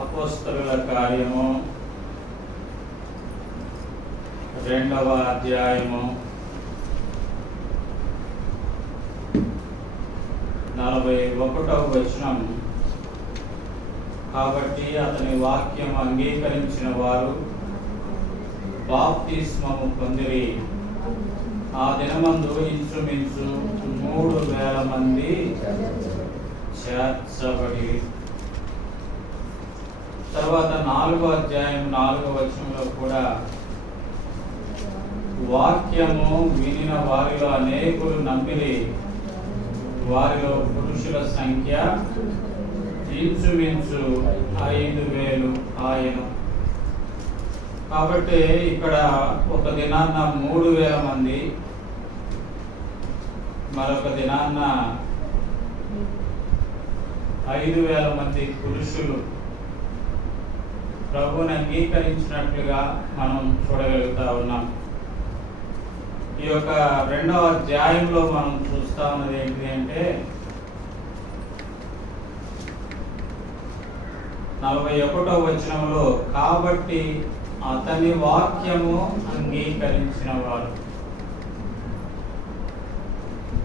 అపోస్తలుల కార్యము 2వ అధ్యాయము 41వ వచనం. కాబట్టి అతని వాక్యం అంగీకరించిన వారు బాప్తిస్మము పొందిరి. ఆ దినమందు ఇంచుమించు 3,000 మంది చేర్చబడి. తర్వాత 4వ అధ్యాయం 4వ వచనంలో కూడా వాక్యము వినిన వారిలో అనేకులు నమ్మిరి. వారిలో పురుషుల సంఖ్య ఇంచుమించు 5,000 ఆయన. కాబట్టి ఇక్కడ ఒక దినాన్న 3,000 మంది, మరొక దినాన్న 5,000 మంది పురుషులు ప్రభువుని అంగీకరించినట్లుగా మనం చూడగలుగుతా ఉన్నాం. ఈ యొక్క 2వ అధ్యాయంలో మనం చూస్తా ఉన్నది ఏంటి అంటే 41వ వచనంలో కాబట్టి అతని వాక్యము అంగీకరించిన వారు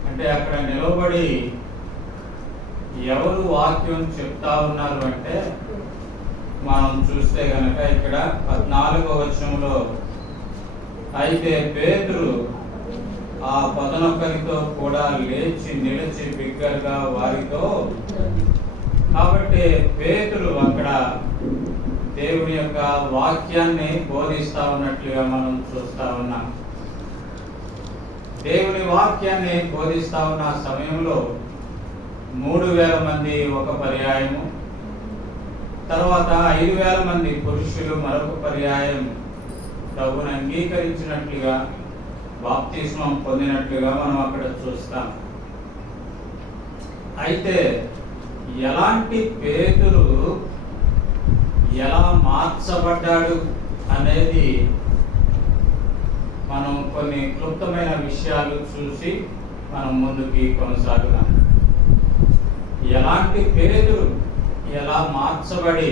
అంటే అక్కడ నిలబడి ఎవరు వాక్యం చెప్తా ఉన్నారు అంటే మనం చూస్తే గనక ఇక్కడ 14వ వచనంలో అయితే పేతురు ఆ 11 కూడా లేచి నిలిచి బిగ్గరగా వారితో. కాబట్టి పేతురు అక్కడ దేవుని యొక్క వాక్యాన్ని బోధిస్తా ఉన్నట్లుగా మనం చూస్తా ఉన్నాం. దేవుని వాక్యాన్ని బోధిస్తా ఉన్న సమయంలో 3,000 మంది ఒక పర్యాయము, తర్వాత 5,000 మంది పురుషులు మరొక పర్యాయం ప్రభువుని అంగీకరించినట్లుగా బాప్తిస్మం పొందినట్లుగా మనం అక్కడ చూస్తాం. అయితే ఎలాంటి పేతురు ఎలా మార్చబడ్డాడు అనేది మనం కొన్ని క్లుప్తమైన విషయాలు చూసి మనం ముందుకి కొనసాగుదాం. ఎలాంటి పేతురు ఎలా మార్చబడి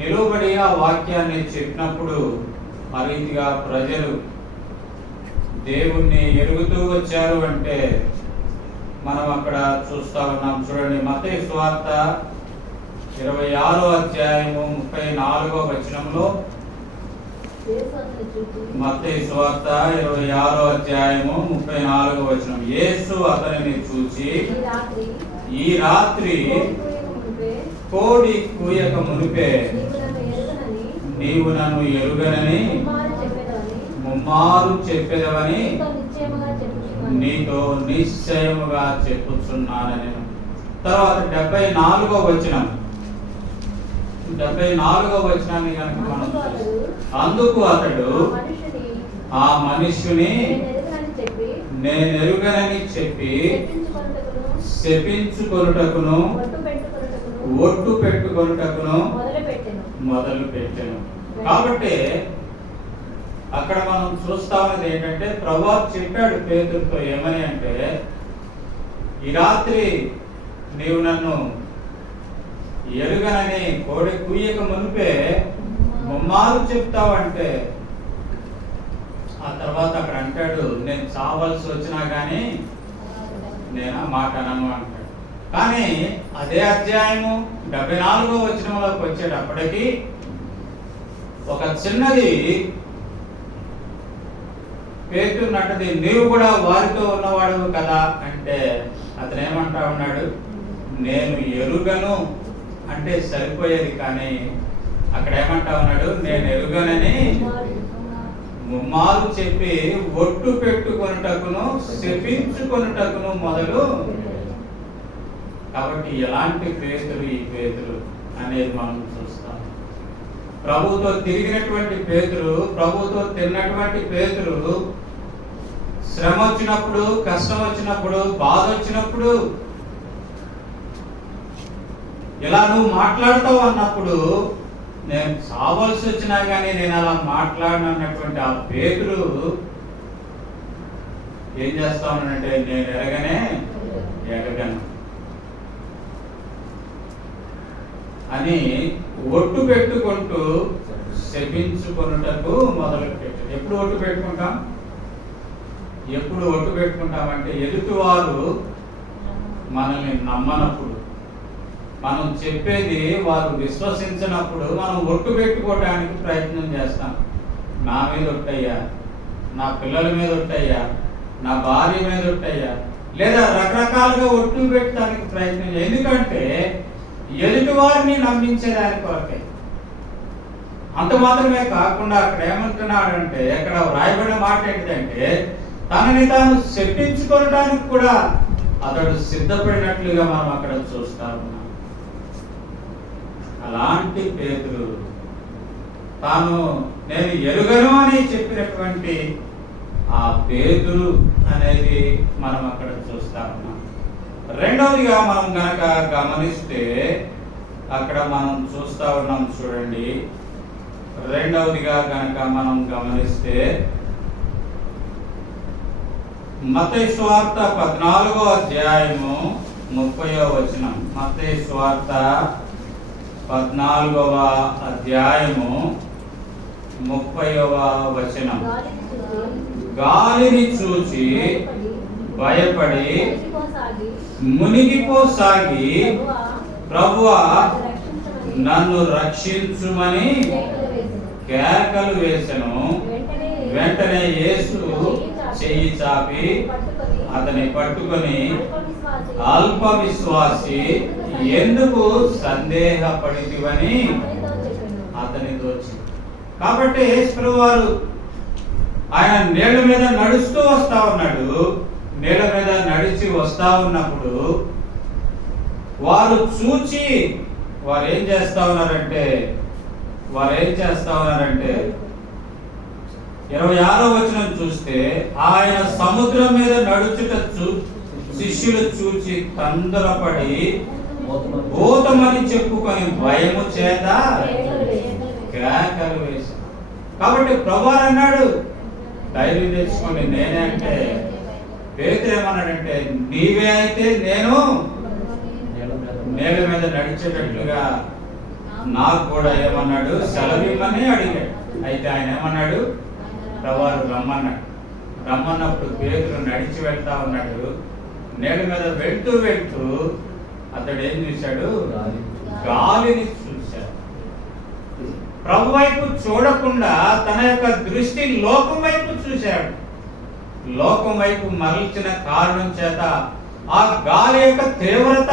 నిలువబడి ఆ వాక్యాన్ని చెప్పినప్పుడు మరింతగా ప్రజలు దేవుణ్ణి ఎరుగుతూ వచ్చారు అంటే మనం అక్కడ చూస్తా ఉన్నాం. చూడండి, మత్తయి సువార్త 26వ అధ్యాయము 34వ వచనంలో, మత్తయి సువార్త 26వ అధ్యాయము 34వ వచనం. యేసు అతనిని చూచి ఈ రాత్రి కోడి కూయక మునిపే నీవు నన్ను ఎరుగనని ముమ్మారు చెప్పేదవని నీతో నిశ్చయముగా చెప్పుచున్నానని. తర్వాత 74వ వచనం, 74వ వచనాన్ని కనుక మనం అందుకు అతడు ఆ మనుష్యుని నేను ఎరుగనని చెప్పి శపించుకొనుటకును ఒట్టు పెట్టుకొనుటకును మొదలు పెట్టెను. కాబట్టి అక్కడ మనం చూస్తా ఉన్నది ఏంటంటే ప్రభువు చెప్పాడు పేతురుతో ఏమని అంటే ఈ రాత్రి నీవు నన్ను ఎరుగనని కోడి కూయక మునిపే ముమ్మారు చెప్తావంటే, ఆ తర్వాత అక్కడ అంటాడు నేను చావాల్సి వచ్చినా కానీ నేను ఆ మాట అనను అంటాడు. కానీ అదే అధ్యాయము 74వ వచనంలోకి వచ్చేటప్పటికి ఒక చిన్నది పేతురు అంటది, నీవు కూడా వారితో ఉన్నవాడు కదా అంటే అతను ఏమంటా ఉన్నాడు, నేను ఎరుగను అంటే సరిపోయేది. కానీ అక్కడ ఏమంటా ఉన్నాడు, నేను ఎరుగనని ముమ్మారు చెప్పి ఒట్టు పెట్టుకొనుటకును శపించుకొనుటకును మొదలు. కాబట్టి ఎలాంటి పేతురు ఈ పేతురు అనేది మనం చూస్తాం. ప్రభువుతో తిరిగినటువంటి పేతురు, ప్రభువుతో తిన్నటువంటి పేతురు శ్రమ వచ్చినప్పుడు, కష్టం వచ్చినప్పుడు, బాధ వచ్చినప్పుడు ఇలా నువ్వు మాట్లాడతావు అన్నప్పుడు నేను చావాల్సి వచ్చినా కానీ నేను అలా మాట్లాడినటువంటి ఆ పేతురు ఏం చేస్తా ఉన్నానంటే నేను ఎరగను అని ఒట్టు పెట్టుకుంటూ శపించుకొనుటకు మొదలుపెట్టాడు. ఎప్పుడు ఒట్టు పెట్టుకుంటాం? ఎప్పుడు ఒట్టు పెట్టుకుంటామంటే ఎదుటివారు మనల్ని నమ్మనప్పుడు, మనం చెప్పేది వారు విశ్వసించినప్పుడు మనం ఒట్టు పెట్టుకోవడానికి ప్రయత్నం చేస్తాం. నా మీద ఒట్టయ్యా, నా పిల్లల మీద ఒట్టయ్యా, నా భార్య మీద ఒట్టయ్యా, లేదా రకరకాలుగా ఒట్లు పెట్టడానికి ప్రయత్నం. ఎందుకంటే ఎదుటి వారిని నమ్మించేదాని కొరకే. అంత మాత్రమే కాకుండా అక్కడ ఏమంటున్నాడంటే, అక్కడ వ్రాయబడిన మాట ఏంటంటే తనని తాను శపించుకోవడానికి కూడా అతడు సిద్ధపడినట్లుగా మనం అక్కడ చూస్తా ఉన్నాం. అలాంటి పేతురు తాను నేను ఎరుగను అని చెప్పినటువంటి ఆ పేతురు అనేది మనం అక్కడ చూస్తా ఉన్నాం. రెండవదిగా మనం గనక గమనిస్తే అక్కడ మనం చూస్తా ఉన్నాం, చూడండి. రెండవదిగా గనక మనం గమనిస్తే మత్తయి సువార్త 14వ అధ్యాయము 30వ వచనం. మత్తయి సువార్త 14వ అధ్యాయము 30వ వచనం. గాలిని చూచి భయపడి మునిగిపోసాగి ప్రభువా నన్ను రక్షించుమని కేకలు వేసెను. వెంటనే యేసు చెయ్యి చాపి అతని పట్టుకొని, అల్ప విశ్వాసి ఎందుకు సందేహపడితివని అతనితో చెప్పాడు. కాబట్టి యేసు వారు ఆయన నీళ్ల మీద నడుస్తూ వస్తా ఉన్నాడు. నీళ్ల మీద నడిచి వస్తా ఉన్నప్పుడు వారు చూచి వారు ఏం చేస్తా ఉన్నారంటే 26వ వచనం చూస్తే, ఆయన సముద్రం మీద నడుచుట శిష్యులు చూచి తొందరపడి భూతమని చెప్పుకొని భయము చేత కేకలు వేశారు. కాబట్టి ప్రభువు అన్నాడు, ధైర్యం తెచ్చుకోండి. నేనే అంటే పేతురు ఏమన్నాడంటే, నీవే అయితే నేను నేల మీద నడిచేటట్లుగా నాకు కూడా ఏమన్నాడు, సెలవిమ్మని అడిగాడు. అయితే ఆయన ఏమన్నాడు, ప్రభువు రమ్మన్నప్పుడు పేతురు నడిచి వెళ్తా ఉన్నాడు. నేల మీద వెళ్తూ అతడు ఏం చూశాడు, గాలిని చూశాడు. ప్రభు వైపు చూడకుండా తన యొక్క దృష్టి లోకం వైపు చూశాడు. లోకం వైపు మరల్చిన కారణం చేత ఆ గాలి యొక్క తీవ్రత,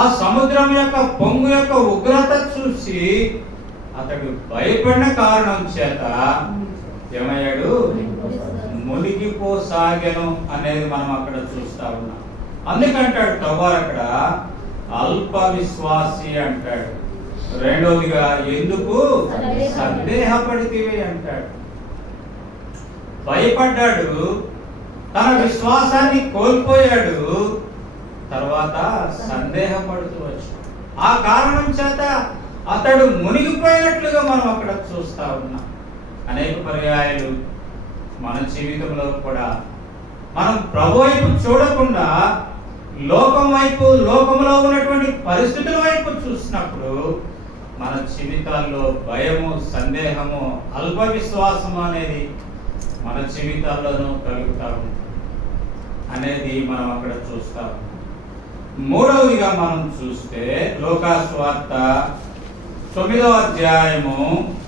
ఆ సముద్రం యొక్క పొంగు యొక్క ఉగ్రత చూసి అతడు భయపడిన కారణం చేత ఏమయ్యాడు, మునిగిపోసాగెను అనేది మనం అక్కడ చూస్తా ఉన్నాం. అందుకంటాడు ప్రభువు అక్కడ అల్ప విశ్వాసి అంటాడు. రెండవదిగా ఎందుకు సందేహపడితివి అంటాడు. భయపడ్డాడు, తన విశ్వాసాన్ని కోల్పోయాడు, తర్వాత సందేహపడుతూ వచ్చాడు. ఆ కారణం చేత అతడు మునిగిపోయినట్లుగా మనం అక్కడ చూస్తా ఉన్నాం. అనేక పర్యాయాలు మన జీవితంలో కూడా మనం ప్రభు వైపు చూడకుండా లోకంలో ఉన్నటువంటి పరిస్థితుల వైపు చూసినప్పుడు మన జీవితాల్లో భయము, సందేహము, అల్ప విశ్వాసము అనేది మన జీవితాల్లోనూ కలుగుతాము అనేది మనం అక్కడ చూస్తాము. మూడవదిగా మనం చూస్తే లూకాసు వార్త 9వ అధ్యాయము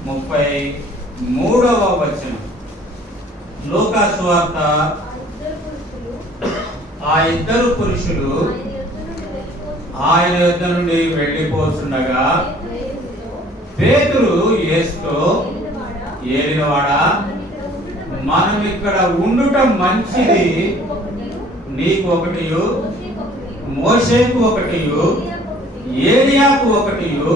33వ వచనం. లూకాసు వార్త, ఆ ఇద్దరు పురుషులు ఆయన యొద్ద నుండి వెళ్ళిపోతుండగా పేతురు యేసుతో, ఏలినవాడా, మనం ఇక్కడ ఉండుట మంచిది. నీకు ఒకటియు, మోషేకు ఒకటియు, ఏలియాకు ఒకటియు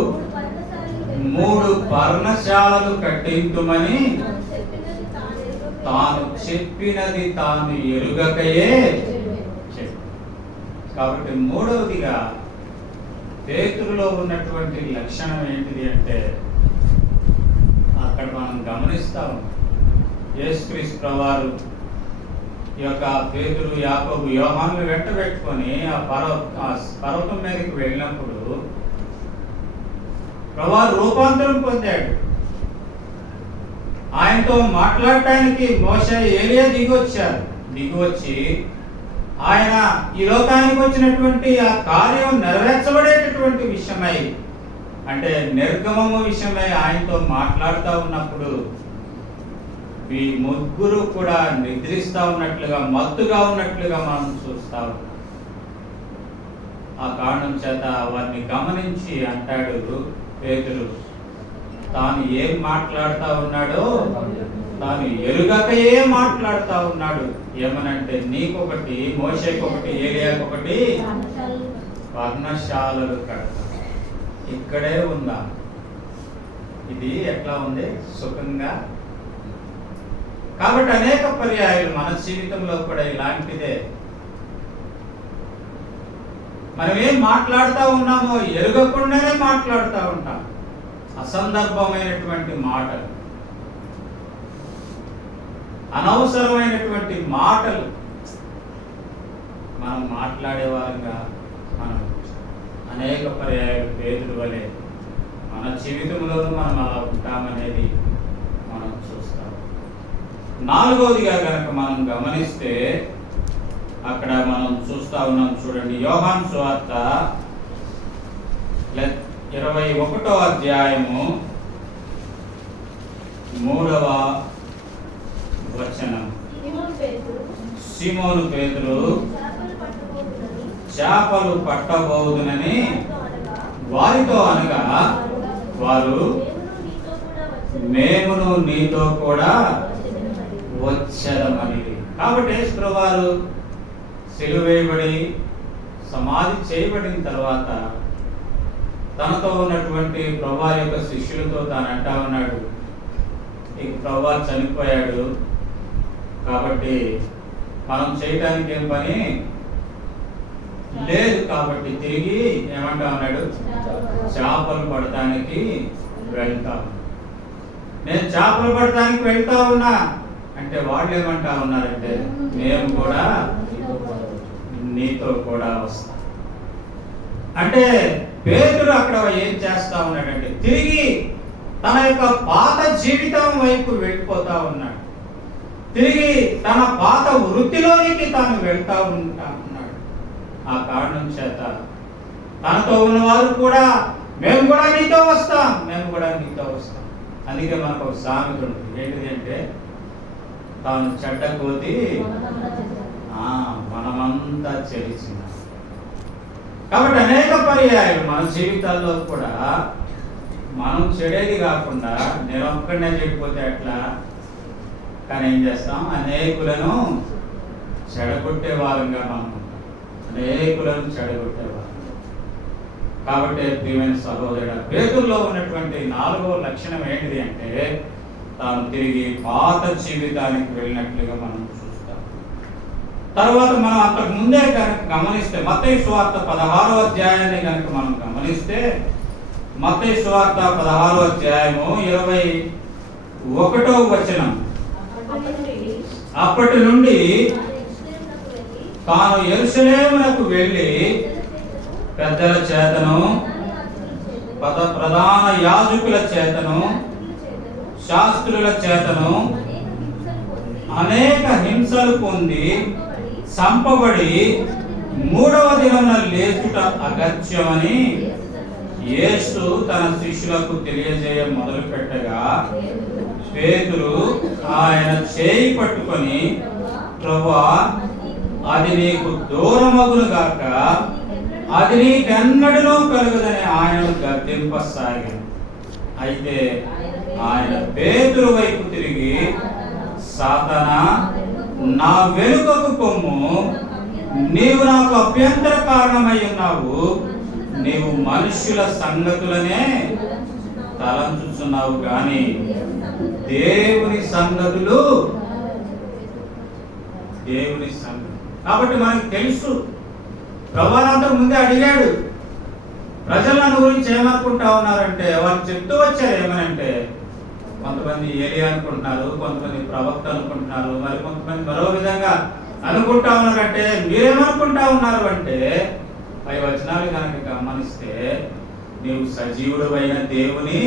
3 పర్ణశాలలు కట్టింతుమని తాను చెప్పినది తాను ఎరుగకయే చెప్పు. కాబట్టి మూడవదిగా పేతురులో ఉన్నటువంటి లక్షణం ఏంటిది అంటే, అక్కడ మనం గమనిస్తాము, యేసుక్రీస్తు ప్రభువారు ఈ యొక్క పేతురు, యాకోబు, యోహాను వెంట పెట్టుకొని ఆ పర్వతం మీదకి వెళ్ళినప్పుడు ప్రభువా రూపాంతరం పొందాడు. ఆయనతో మాట్లాడటానికి మోషే ఏలియా దిగివచ్చి ఆయన ఈ లోకానికి వచ్చినటువంటి ఆ కార్యం నెరవేర్చబడేటటువంటి విషయమై, అంటే నిర్గమము విషయమై ఆయనతో మాట్లాడుతూ ఉన్నప్పుడు ఈ ముగ్గురు కూడా నిద్రిస్తూ ఉన్నట్లుగా, మత్తుగా ఉన్నట్లుగా మనం చూస్తా ఉన్నాం. ఆ కారణం చేత వారిని గమనించి అంటాడు పేతురు, తాను ఏం మాట్లాడుతూ ఉన్నాడో తాను ఎరుగకయే మాట్లాడుతూ ఉన్నాడు. ఏమనంటే నీకొకటి, మోషేకొకటి, ఏలియాకొకటి పర్ణశాలలు కడతా. ఇక్కడే ఉందా? ఇది ఎట్లా ఉంది? సుఖంగా. కాబట్టి అనేక పర్యాయాలు మన జీవితంలో కూడా ఇలాంటిదే. మనం ఏం మాట్లాడుతూ ఉన్నామో ఎరుగకుండానే మాట్లాడుతూ ఉంటాం. అసందర్భమైనటువంటి మాటలు, అనవసరమైనటువంటి మాటలు మనం మాట్లాడే వారంగా మనం అనేక పర్యాయాలు పేతురు వలె మన జీవితంలోనూ మనం అలా ఉంటామనేది మనం చూస్తాం. నాలుగవదిగా కనుక మనం గమనిస్తే అక్కడ మనం చూస్తా ఉన్నాం. చూడండి, యోహాను సువార్త 21వ అధ్యాయము 3వ వచనం. సీమోను పేతురు చేపలు పట్టబోదునని వారితో అనగా, వారు మేమును నీతో కూడా వచ్చేదమని. కాబట్టి యేసుప్రభువారు సిలువ వేయబడి సమాధి చేయబడిన తర్వాత తనతో ఉన్నటువంటి ప్రభువారి యొక్క శిష్యులతో తాను అంటా ఉన్నాడు, ఇక ప్రభువారు చనిపోయాడు కాబట్టి మనం చేయడానికి ఏం పని లేదు, కాబట్టి తిరిగి ఏమంటా ఉన్నాడు, చేపలు పడటానికి వెళ్తాం. నేను చేపలు పడటానికి వెళ్తా ఉన్నా అంటే వాళ్ళు ఏమంటా ఉన్నారంటే, మేము కూడా నీతో కూడా వస్తాం. అంటే పేతురు అక్కడ ఏం చేస్తా ఉన్నాడంటే తిరిగి తన యొక్క పాత జీవితం వైపు వెళ్ళిపోతా ఉన్నాడు. తిరిగి తన పాత వృత్తిలోనికి తాను వెళ్తా ఉన్నాడు. ఆ కారణం చేత తనతో ఉన్నవారు కూడా మేము కూడా నీతో వస్తాం, మేము కూడా నీతో వస్తాం. అందుకే మనకు ఒక సామెత ఉంటుంది, ఏంటిది అంటే తాను చెడ్డ కోతి మనమంతా చెలిచిన. కాబట్టి అనేక పర్యాయాలు మన జీవితాల్లో కూడా మనం చెడేది కాకుండా నేను ఒక్కడనే చెడిపోతే ఎట్లా, కానీ ఏం చేస్తాం, అనేకులను చెడగొట్టే వారంగా మనం అనేకులను చెడగొట్టేవారు. కాబట్టి ప్రియమైన సహోదరుడు, పేతురులో ఉన్నటువంటి 4వ లక్షణం ఏంటిది అంటే తాను తిరిగి పాత జీవితానికి వెళ్ళినట్లుగా మనం చూస్తాం. తర్వాత మనం అంతకు ముందే కనుక గమనిస్తే మత్తయి సువార్త 16వ అధ్యాయాన్ని కనుక మనం గమనిస్తే, మత్తయి సువార్త 16వ అధ్యాయము 21వ వచనం. అప్పటి నుండి తాను యెరూషలేమునకు వెళ్ళి పెద్దల చేతను, ప్రధాన యాజకుల చేతను, శాస్త్రుల చేతను అనేక హింసలు పొంది చంపబడి 3వ దినమున లేచుట అగత్యమని యేసు తన శిష్యులకు తెలియజేయ మొదలు పెట్టగా, పేతురు ఆయన చేయి పట్టుకొని, ప్రభువా అది నీకు దూరమగును గాక, అది నీకెన్నడూ కలుగదని ఆయనను గద్దింపసాగాడు. అయితే ఆయన పేతురు వైపు తిరిగి, సాతానా నా వెనుకకు పొమ్ము, నీవు నాకు అభ్యంతర కారణమై ఉన్నావు, నీవు మనుష్యుల సంగతులనే తలంచుచున్నావు గాని దేవుని సంగతులు. కాబట్టి మనకు తెలుసు, ప్రభువారు ముందే అడిగాడు, ప్రజలను గురించి ఏమనుకుంటా ఉన్నారంటే వాళ్ళు చెప్తూ వచ్చారు. ఏమనంటే కొంతమంది ఏలియా అనుకుంటున్నారు, కొంతమంది ప్రవక్త అనుకుంటున్నారు, మరి కొంతమంది మరో విధంగా అనుకుంటా ఉన్నారంటే మీరేమనుకుంటా ఉన్నారు అంటే, పై వచనాలు కనుక గమనిస్తే నీవు సజీవుడైన దేవుని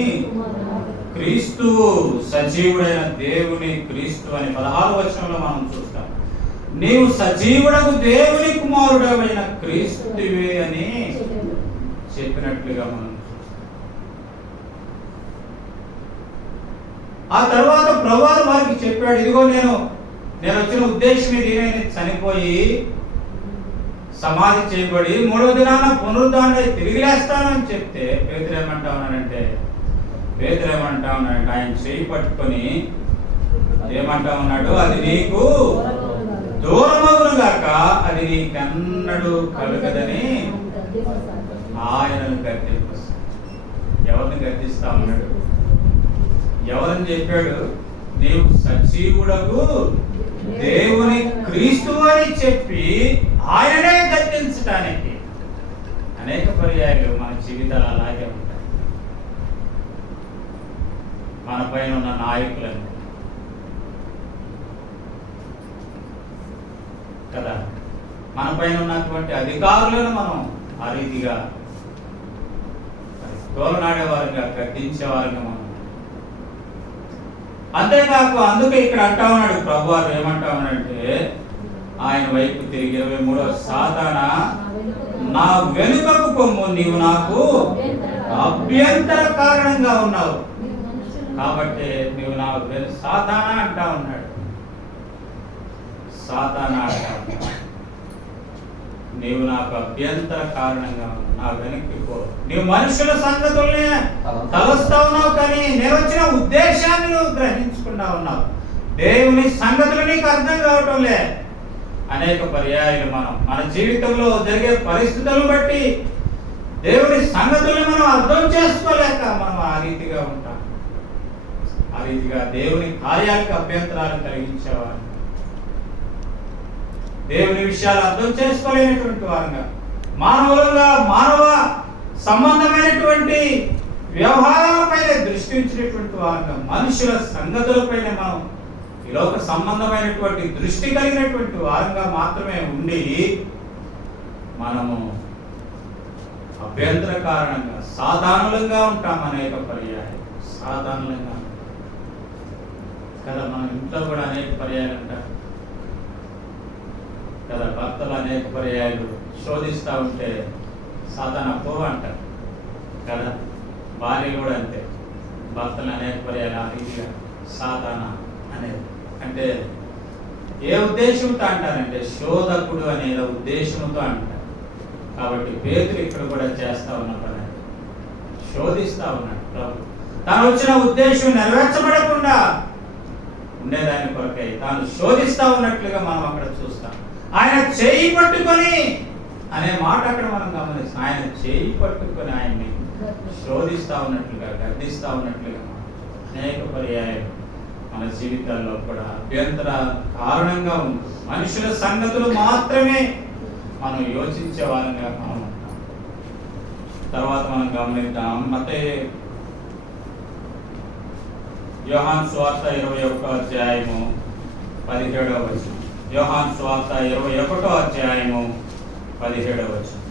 క్రీస్తువు, సజీవుడైన దేవుని క్రీస్తు అని 16వ వచనంలో మనం చూస్తాం. నీవు సజీవుడకు దేవుని కుమారుడైన క్రీస్తువే అని చెప్పినట్లుగా మనం చూస్తాం. ఆ తర్వాత ప్రభువు వారికి చెప్పాడు, ఇదిగో నేను వచ్చిన ఉద్దేశం ఇది, చనిపోయి సమాధి చేయబడి 3వ దినాన పునరుద్ధానుడై తిరిగి లేస్తానని చెప్తే పేతురు ఏమంటా ఉన్నాడంటే ఆయన చేయి పట్టుకొని ఏమంటా ఉన్నాడు, అది నీకు దూరమగును గాక, అది నీకెన్నడూ కలుగదని ఆయనను గర్తిస్తాడు. ఎవరిని గర్తిస్తా ఉన్నాడు? ఎవరని చెప్పాడు? నీవు సజీవుడకు దేవుని క్రీస్తు అని చెప్పి ఆయననే గర్తించడానికి అనేక పర్యాయాలు మన జీవితాలు అలాగే ఉంటాయి. మన పైన ఉన్న నాయకులను కదా, మన పైన ఉన్నటువంటి అధికారులను మనం ఆ రీతిగా తోలనాడేవారుగా, గద్దించేవారుగా మనం. అంతేకాక అందుకే ఇక్కడ అంటా ఉన్నాడు ప్రభువారు, ఏమంటా ఉన్నాడంటే ఆయన వైపు తిరిగి 23వ సాతానా, నా వెనుకకు పొమ్ము, నీవు నాకు అభ్యంతర కారణంగా ఉన్నావు కాబట్టి నీవు నా సాతానా అంటా ఉన్నాడు. సాతానా అంటా ఉన్నాడు, నీవు నాకు అభ్యంతర కారణంగా ఉన్నావు, నా వెనక్కి పో. నీవు మనుషుల సంగతుల్ని తలస్తా ఉన్నావు, కానీ నేను వచ్చిన ఉద్దేశాన్ని నువ్వు గ్రహించుకుంటా ఉన్నావు. దేవుని సంగతులు నీకు అర్థం కావటం లే. అనేక పర్యాయాలు మనం మన జీవితంలో జరిగే పరిస్థితులను బట్టి దేవుని సంగతులను మనం అర్థం చేసుకోలేక మనం ఆ రీతిగా ఉంటాం. ఆ రీతిగా దేవుని కార్యాలకు అభ్యంతరాలు కలిగించేవారు, దేవుని విషయాలు అర్థం చేసుకోలేనటువంటి వారుగా, మానవులుగా మానవ సంబంధమైనటువంటి వ్యవహారాలపైన దృష్టి ఉంచినటువంటి వారుగా, మనుషుల సంగతులపైన మనం ఈ లోక సంబంధమైనటువంటి దృష్టి కలిగినటువంటి వారంగా మాత్రమే ఉండి మనము అభ్యంతర కారణంగా సాధారణంగా ఉంటాం. అనేక పర్యాయాలు సాధారణంగా కదా, మన ఇంట్లో కూడా అనేక పర్యాయాలు ఉంటారు కదా. భర్తలు అనేక పర్యాయాలు శోధిస్తూ ఉంటే సాధారణ పో అంటారు కదా. భార్య కూడా అంతే, భర్తలు అనేక పర్యాయాలు ఆ రీతిగా సాధారణ అనేది అంటే ఏ ఉద్దేశంతో అంటారంటే శోధకుడు అనే ఉద్దేశంతో అంటారు. కాబట్టి పేతురు ఇక్కడ కూడా చేస్తా ఉన్న పని శోధిస్తా ఉన్నాడు. ప్రభు తాను వచ్చిన ఉద్దేశం నెరవేర్చబడకుండా ఉండేదాని కొరకై తాను శోధిస్తా ఉన్నట్లుగా మనం అక్కడ చూస్తాం. ఆయన చేయి పట్టుకొని అనే మాట అక్కడ మనం గమనిస్తాం. ఆయన చేయి పట్టుకొని ఆయన్ని శోధిస్తా ఉన్నట్లుగా, గర్దిస్తా ఉన్నట్లుగా అనేక పర్యాయాలు మన జీవితాల్లో కూడా అభ్యంతర కారణంగా ఉంది. మనుషుల సంగతులు మాత్రమే మనం యోచించే వారంగా మనం ఉంటాం. తర్వాత మనం గమనిద్దాం, మత్తయి యోహాను సువార్త 21వ అధ్యాయము 17వ వచనం. యోహాను సువార్త 21వ అధ్యాయము 17వ వచనం.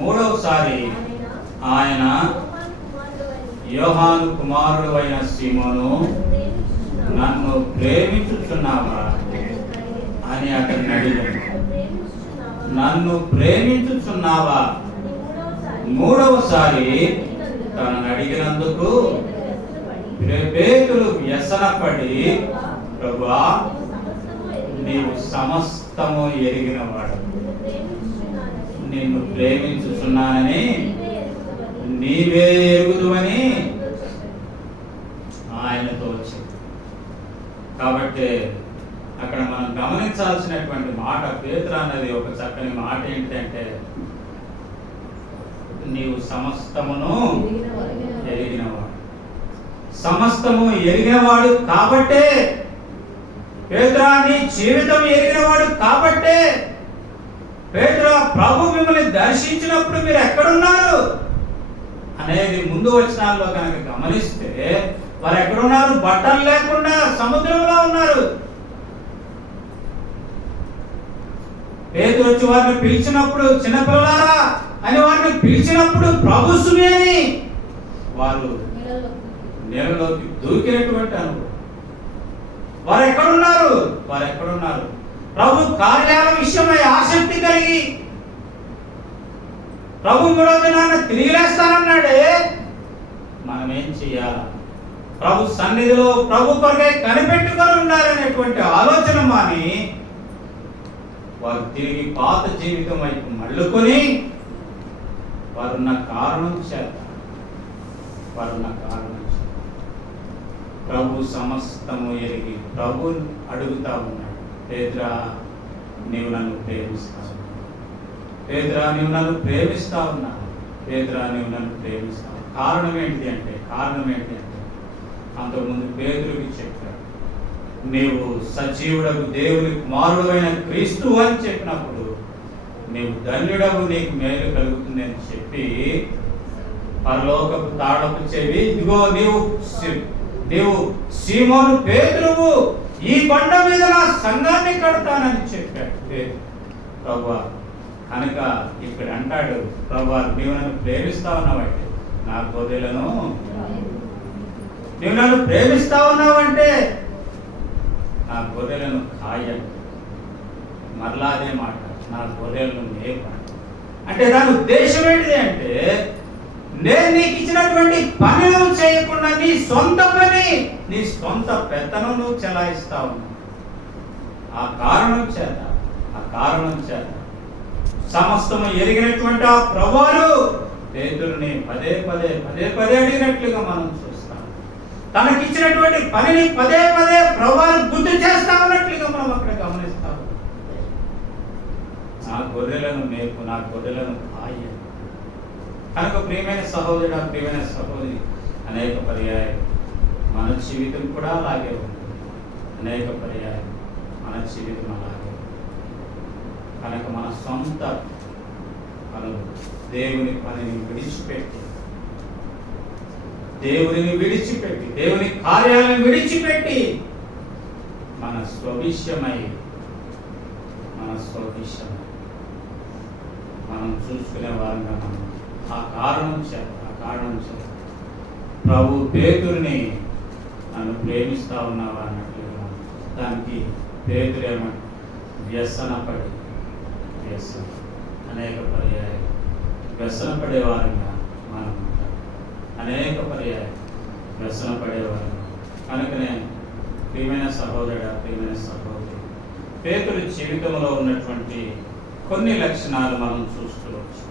మూడవసారి ఆయన యోహాను కుమారుడు అయిన సీమోను, నన్ను ప్రేమించుచున్నావా అని అతన్ని అడిగాడు. నన్ను ప్రేమించుచున్నావా? మూడవసారి తనను అడిగినందుకు పేతురు వ్యసనపడి, ప్రభువా నీవు సమస్తము ఎరిగినవాడు, నిన్ను ప్రేమించుచున్నానని నీవే ఎరుగుదువని ఆయనతో వచ్చింది. కాబట్టి అక్కడ మనం గమనించాల్సినటువంటి మాట, పేతురు అన్నది ఒక చక్కని మాట ఏంటంటే, నీవు సమస్తమును ఎరిగినవాడు. సమస్తము ఎరిగినవాడు కాబట్టే, పేతురు నీ జీవితం ఎరిగినవాడు కాబట్టే, పేతురు ప్రభు మిమ్మల్ని దర్శించినప్పుడు మీరు ఎక్కడున్నారు అనేది ముందు వచనాల్లో కనుక గమనిస్తే, వారు ఎక్కడున్నారు? బట్టలు లేకుండా సముద్రంలో ఉన్నారు. పేతురు వచ్చి వారిని పిలిచినప్పుడు చిన్నపిల్లలారా అని వారిని పిలిచినప్పుడు ప్రభు సుమి అని వారు నీళ్ళలోకి దూకినటువంటి అనుభవం. వారు ఎక్కడున్నారు? ప్రభు కార్యాల విషయమై ఆసక్తి కలిగి ప్రభు 3వ దినాన తిరిగి లేస్తానన్నాడే, మనం ఏం చేయాలి? ప్రభు సన్నిధిలో ప్రభు కొరకే కనిపెట్టుకొని ఉండాలనేటువంటి ఆలోచన మాని వారు తిరిగి పాత జీవితం వైపు మళ్ళుకొని వారున్న కారణం చేత ప్రభు సమస్తము ఎరిగి ప్రభు అడుగుతా ఉన్నాడు, పేతురా నీవు నన్ను ప్రేమిస్తావు, పేతురా నీవు నన్ను ప్రేమిస్తావు. కారణం ఏంటి అంటే అంతకుముందు పేతురుకి చెప్పాడు, నీవు సజీవుడకు దేవుని కుమారుడు అయిన క్రీస్తు అని చెప్పినప్పుడు నీవు ధన్యుడవు, నీకు మేలు కలుగుతుంది అని చెప్పి పరలోకపు తాళపు చెవి, ఇదిగో నీవు సీమోను పేతురువు, ఈ కొండ మీద నా సంఘాన్ని కడతానని చెప్పాడు పేతురు. ప్రభువా కనుక ఇక్కడ అంటాడు, ప్రభువా నీవు నన్ను ప్రేమిస్తా ఉన్నావంటే నా గొర్రెలను, నీవు నన్ను ప్రేమిస్తా ఉన్నావంటే నా గొర్రెలను కాయండి. మరలా అదే మాట, నా గొర్రెలను మేపండి. అంటే దాని ఉద్దేశం ఏంటిది అంటే, నేను నీకు ఇచ్చినటువంటి పని నువ్వు చేయకుండా నీ సొంత పని, నీ సొంత పెత్తనం నువ్వు చెలాయిస్తా ఉన్నావు. ఆ కారణం చేత సమస్తము ఎరిగినటువంటి ఆ ప్రభువులు పేతురుని పదే అడిగినట్లుగా మనం చూస్తాం. తనకిచ్చినటువంటి పనిని పదే ప్రభువులు గుర్తు చేస్తా ఉన్నట్లుగా మనం అక్కడ గమనిస్తాం. నా గొర్రెలను మేపు, నా గొర్రెలను కాయ. కనుక ప్రియమైన సహోదరుడు, ప్రియమైన సహోదరి, అనేక పర్యాయాలు మన జీవితం కూడా అలాగే ఉంది. అనేక పర్యాయాలు మన జీవితం అలాగే. కనుక మన సొంత పనులు, దేవుని పనిని విడిచిపెట్టి, దేవుని కార్యాలను విడిచిపెట్టి మన స్వవిషయమై మనం చూసుకునే వారంగా మనం ఆ కారణం చేత ప్రభు పేతురుని నన్ను ప్రేమిస్తా ఉన్నావా అన్నట్లుగా, దానికి పేతురు ఏమంటే వ్యసనపడి అనేక పర్యాయాలు వ్యసనపడే వారంగా మనం ఉంటాం. అనేక పర్యాయాలు వ్యసనపడే వారంగా. కనుకనే ప్రియమైన సహోదరుడు, ప్రియమైన సహోదరి, పేతురు జీవితంలో ఉన్నటువంటి కొన్ని లక్షణాలు మనం చూసుకోవచ్చు.